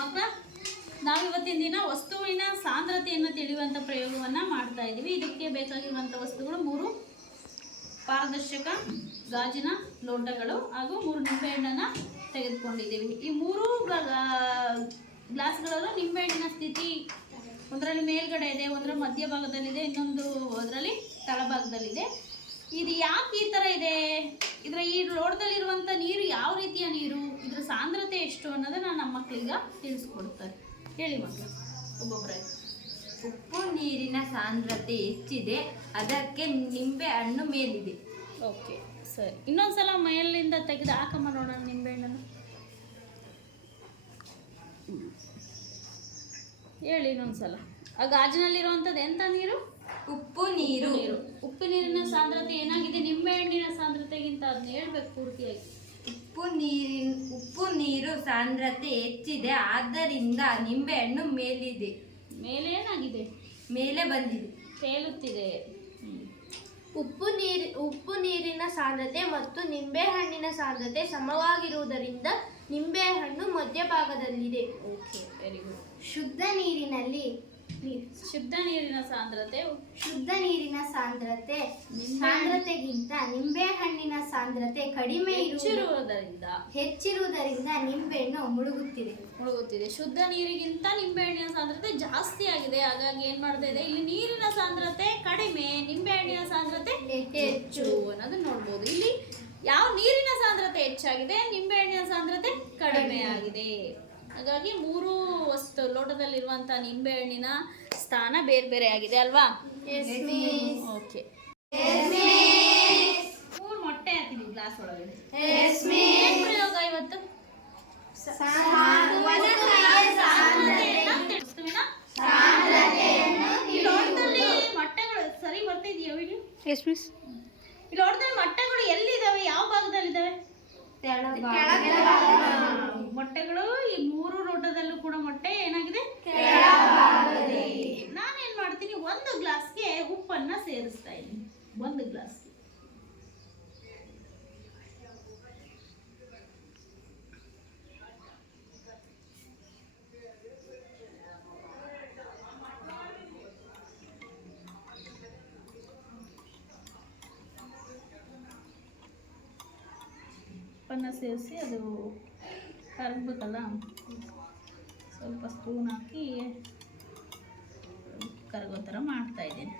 ಮಕ್ಕಳ, ನಾವಿವತ್ತಿನ ದಿನ ವಸ್ತುವಿನ ಸಾಂದ್ರತೆಯನ್ನು ತಿಳಿಯುವಂಥ ಪ್ರಯೋಗವನ್ನು ಮಾಡ್ತಾ ಇದ್ದೀವಿ. ಇದಕ್ಕೆ ಬೇಕಾಗಿರುವಂಥ ವಸ್ತುಗಳು 3 ಪಾರದರ್ಶಕ ಗಾಜಿನ ಲೋಟಗಳು ಹಾಗೂ 3 ನಿಂಬೆಹಣ್ಣನ್ನು ತೆಗೆದುಕೊಂಡಿದ್ದೀವಿ. ಈ 3 ಗ್ಲಾಸ್ಗಳಲ್ಲೂ ನಿಂಬೆಹಣ್ಣಿನ ಸ್ಥಿತಿ ಒಂದರಲ್ಲಿ ಮೇಲ್ಗಡೆ ಇದೆ, ಒಂದರ ಮಧ್ಯಭಾಗದಲ್ಲಿದೆ, ಇನ್ನೊಂದು ಅದರಲ್ಲಿ ತಳಭಾಗದಲ್ಲಿದೆ. ಇದು ಯಾಕೆ ಈ ಥರ ಇದೆ, ಇದರ ಈ ಲೋಟದಲ್ಲಿರುವಂಥ ನೀರು ಯಾವ ರೀತಿಯ ನೀರು, ಇದರ ಸಾಂದ್ರತೆ ಎಷ್ಟು ಅನ್ನೋದನ್ನು ನಮ್ಮ ಮಕ್ಕಳಿಗೆ ತಿಳಿಸ್ಕೊಡ್ತಾರೆ. ಹೇಳಿ ಮಕ್ಕಳು ಒಬ್ಬೊಬ್ಬರೇ. ಉಪ್ಪು ನೀರಿನ ಸಾಂದ್ರತೆ ಹೆಚ್ಚಿದೆ, ಅದಕ್ಕೆ ನಿಂಬೆ ಹಣ್ಣು ಮೇಲಿದೆ. ಓಕೆ, ಸರಿ. ಇನ್ನೊಂದ್ಸಲ ಮೇಲಿಂದ ತೆಗೆದು ಹಾಕಮ್ಮ ನೋಡೋಣ ನಿಂಬೆಹಣ್ಣನ್ನು. ಹೇಳಿ ಇನ್ನೊಂದ್ಸಲ. ಆ ಗಾಜಿನಲ್ಲಿರುವಂಥದ್ದು ಎಂಥ ನೀರು? ಉಪ್ಪು ನೀರು. ಉಪ್ಪು ನೀರಿನ ಸಾಂದ್ರತೆ ಏನಾಗಿದೆ ನಿಂಬೆಹಣ್ಣಿನ ಸಾಂದ್ರತೆಗಿಂತ? ಅದನ್ನ ಹೇಳ್ಬೇಕು ಪೂರ್ತಿಯಾಗಿ. ಉಪ್ಪು ನೀರು ಸಾಂದ್ರತೆ ಹೆಚ್ಚಿದೆ, ಆದ್ದರಿಂದ ನಿಂಬೆಹಣ್ಣು ಮೇಲಿದೆ. ಮೇಲೆ ಏನಾಗಿದೆ? ಮೇಲೆ ಬಂದಿದೆ, ತೇಲುತ್ತಿದೆ. ಉಪ್ಪು ನೀರಿನ ಸಾಂದ್ರತೆ ಮತ್ತು ನಿಂಬೆಹಣ್ಣಿನ ಸಾಂದ್ರತೆ ಸಮವಾಗಿರುವುದರಿಂದ ನಿಂಬೆಹಣ್ಣು ಮಧ್ಯಭಾಗದಲ್ಲಿದೆ. Okay, very good. ಶುದ್ಧ ನೀರಿನ ಸಾಂದ್ರತೆಗಿಂತ ನಿಂಬೆಹಣ್ಣಿನ ಸಾಂದ್ರತೆ ಕಡಿಮೆ ಹೆಚ್ಚಿರುವುದರಿಂದ ನಿಂಬೆಹಣ್ಣು ಮುಳುಗುತ್ತಿದೆ. ಶುದ್ಧ ನೀರಿಗಿಂತ ನಿಂಬೆಹಣ್ಣಿನ ಸಾಂದ್ರತೆ ಜಾಸ್ತಿ ಆಗಿದೆ, ಹಾಗಾಗಿ ಏನ್ ಮಾಡ್ತಾ ಇದೆ, ಇಲ್ಲಿ ನೀರಿನ ಸಾಂದ್ರತೆ ಕಡಿಮೆ, ನಿಂಬೆಹಣ್ಣಿನ ಸಾಂದ್ರತೆ ಹೆಚ್ಚು ಅನ್ನೋದನ್ನ ನೋಡ್ಬೋದು. ಇಲ್ಲಿ ಯಾವ ನೀರಿನ ಸಾಂದ್ರತೆ ಹೆಚ್ಚಾಗಿದೆ, ನಿಂಬೆಹಣ್ಣಿನ ಸಾಂದ್ರತೆ ಕಡಿಮೆ ಆಗಿದೆ. ಹಾಗಾಗಿ 3 ಲೋಟದಲ್ಲಿರುವಂಥ ನಿಂಬೆಹಣ್ಣಿನ ಸ್ಥಾನ ಬೇರೆ ಬೇರೆ ಆಗಿದೆ ಅಲ್ವಾ? ಓಕೆ. 3 ಮೊಟ್ಟೆ ಹಾಕಿದ್ವಿ ಗ್ಲಾಸ್ ಒಳಗಡೆ. ಪ್ರಯೋಗ ಇವತ್ತು ಲೋಟದಲ್ಲಿ ಮೊಟ್ಟೆಗಳು ಸರಿ ಬರ್ತಿದೆಯಾ ವಿಡಿಯೋ? Yes miss. ಈ ಲೋಟದಲ್ಲಿ ಮೊಟ್ಟೆಗಳು ಎಲ್ಲಿದ್ದಾವೆ, ಯಾವ ಭಾಗದಲ್ಲಿದ್ದಾವೆ? ಮೊಟ್ಟೆಗಳು ಈ 3 ಲೋಟದಲ್ಲೂ ಕೂಡ ಮೊಟ್ಟೆ ಏನಾಗಿದೆ? ನಾನೇನ್ ಮಾಡ್ತೀನಿ, 1 ಗ್ಲಾಸ್ಗೆ ಉಪ್ಪನ್ನ ಸೇರಿಸ್ತಾ ಇದ್ದೀನಿ. 1 ಗ್ಲಾಸ್ ಉಪ್ಪನ್ನು ಸೇರಿಸಿ ಅದು ಕರಗಬೇಕಲ್ಲ, ಸ್ವಲ್ಪ ಸ್ಪೂನ್ ಹಾಕಿ ಕರಗೋ ಥರ ಮಾಡ್ತಾ ಇದ್ದೀನಿ.